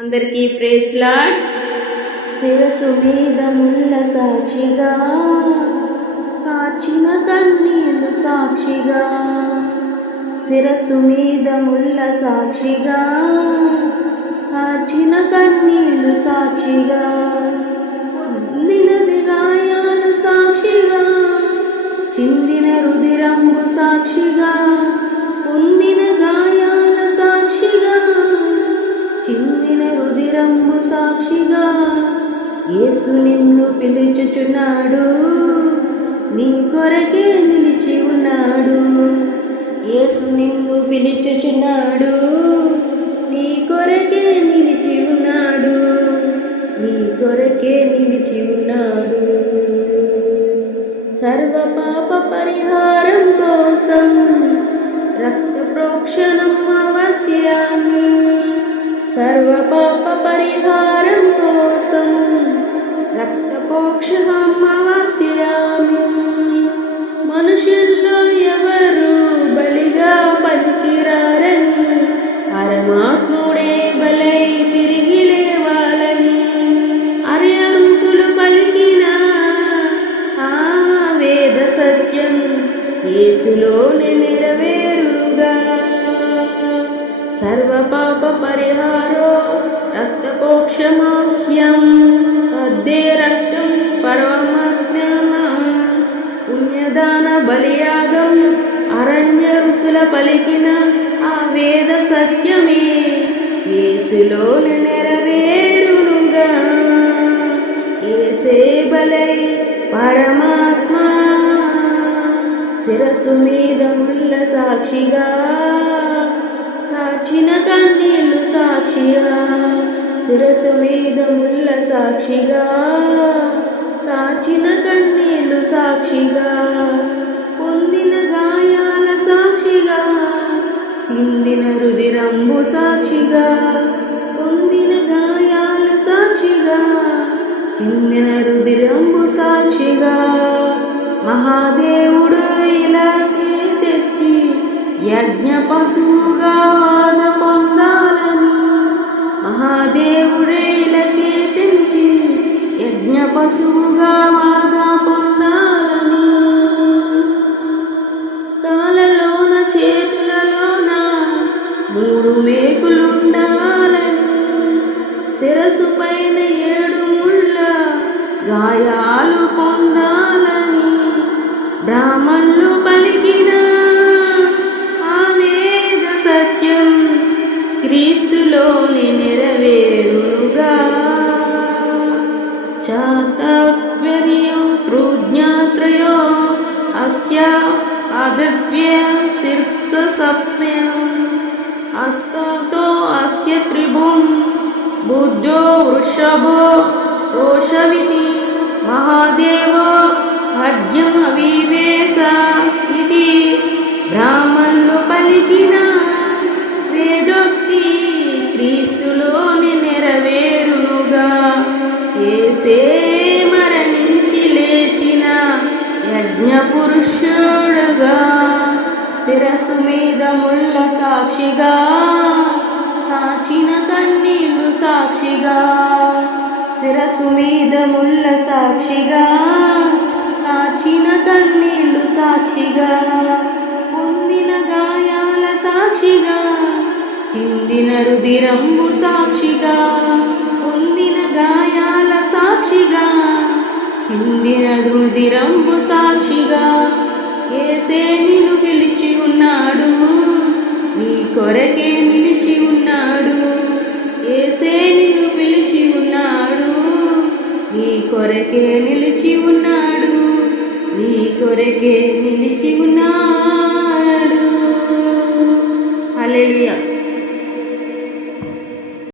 అందరికీ praise lord. శిరసు మీద ముళ్ళ సాక్షిగా, కార్చిన కన్నీళ్లు సాక్షిగా, శిరసు మీద ముళ్ళ సాక్షిగా, కార్చిన కన్నీళ్లు సాక్షిగా, పొందినది గాయాలు సాక్షిగా, చిందిన రుధిరంబు సాక్షిగా, పొందిన గాయాల సాక్షిగా, చిందిన రుధిరంబు సాక్షిగా, యేసు నిన్ను పిలుచుచున్నాడు, నీ కొరకే నిలిచి ఉన్నాడు. యేసు నిన్ను పిలుచుచున్నాడు, నీ కొరకే నిలిచి ఉన్నాడు, నీ కొరకే నిలిచి ఉన్నాడు. సర్వ పాప పరిహారం కోసం రక్త ప్రోక్షణం అవశ్యామి. సర్వ పాప పరిహారం కోసం రక్త ప్రోక్షణం అవశ్యామి. మనుషుల్లో ఎవరు బలిగా పలికిరారని, పరమాత్ముడే బలై తిరిగి లేవాలని అర్య ఋషులు పలికిన ఆ వేద సత్యం యేసులోనే నెరవేరుగా. సర్వ పాప పరిహారో రక్త ప్రోక్షమాస్యం, అద్దే రక్తం పరమాత్మ్యం, పుణ్యదాన బలియాగం అరణ్య ఋషుల పలికిన ఆ వేద సత్యమే యేసులోనే నెరవేరునుగా. యేసే బలై పరమాత్మ, శిరస్సు మీద ముళ్ళ సాక్షిగా, కార్చిన కన్నీళ్లు సాక్షిగా, శిరస్సు మీద ముళ్ళ సాక్షిగా, కార్చిన కన్నీళ్లు సాక్షిగా, పొందిన గాయాల సాక్షిగా, చిందిన రుధిరంబు సాక్షిగా, పొందిన గాయాల సాక్షిగా, చిందిన రుధిరంబు సాక్షిగా, మహాదేవుడు ఇలాగే తెచ్చి యజ్ఞ పశువుగా వాద పొందాలని, మహాదేవుడే ఇలాగే తెచ్చి యజ్ఞ పశువుగా వాద పొందాలని, కాళ్ళలోన చేతులలోన 3 మేకులుండాలని, శిరసు పైన 7 ముళ్ళ గాయాలు పొందాలని బ్రాహ్మణులు పలికిన ఆ వేద సత్యం క్రీస్తులోని నెరవేరుగా. చాతవ్యర్యం సృజ్ఞాత్రయో అస్య అదివ్య శీర్ష సప్నం, అస్తతో అస్య త్రిభుం బుద్ధో వృషభో రోషమితి, మహాదేవో మధ్యం అవివేశ ఇది బ్రాహ్మణులు పలికిన వేదోక్తి క్రీస్తులోని నెరవేరునుగా. యేసే మరణించి లేచిన యజ్ఞ పురుషుడుగా, శిరస్సు మీద ముళ్ళ సాక్షిగా, కాచిన కన్నీళ్లు సాక్షిగా, శిరస్సు మీద ముళ్ళ సాక్షిగా, కాచిన కన్నీళ్లు సాక్షిగా, పొందిన గాయాల సాక్షిగా, చిందిన రుధిరంబు సాక్షిగా, పొందిన గాయాల సాక్షిగా, చిందిన రుధిరంబు సాక్షిగా, యేసే నిన్ను పిలిచి ఉన్నాడు, నీ కొరకే నిలిచి ఉన్నాడు. యేసే నిన్ను పిలిచి ఉన్నాడు, నీ కొరకే నిలిచి ఉన్నాడు, నీ కొరకే నిలిచి ఉన్నాడు. హల్లెలూయా.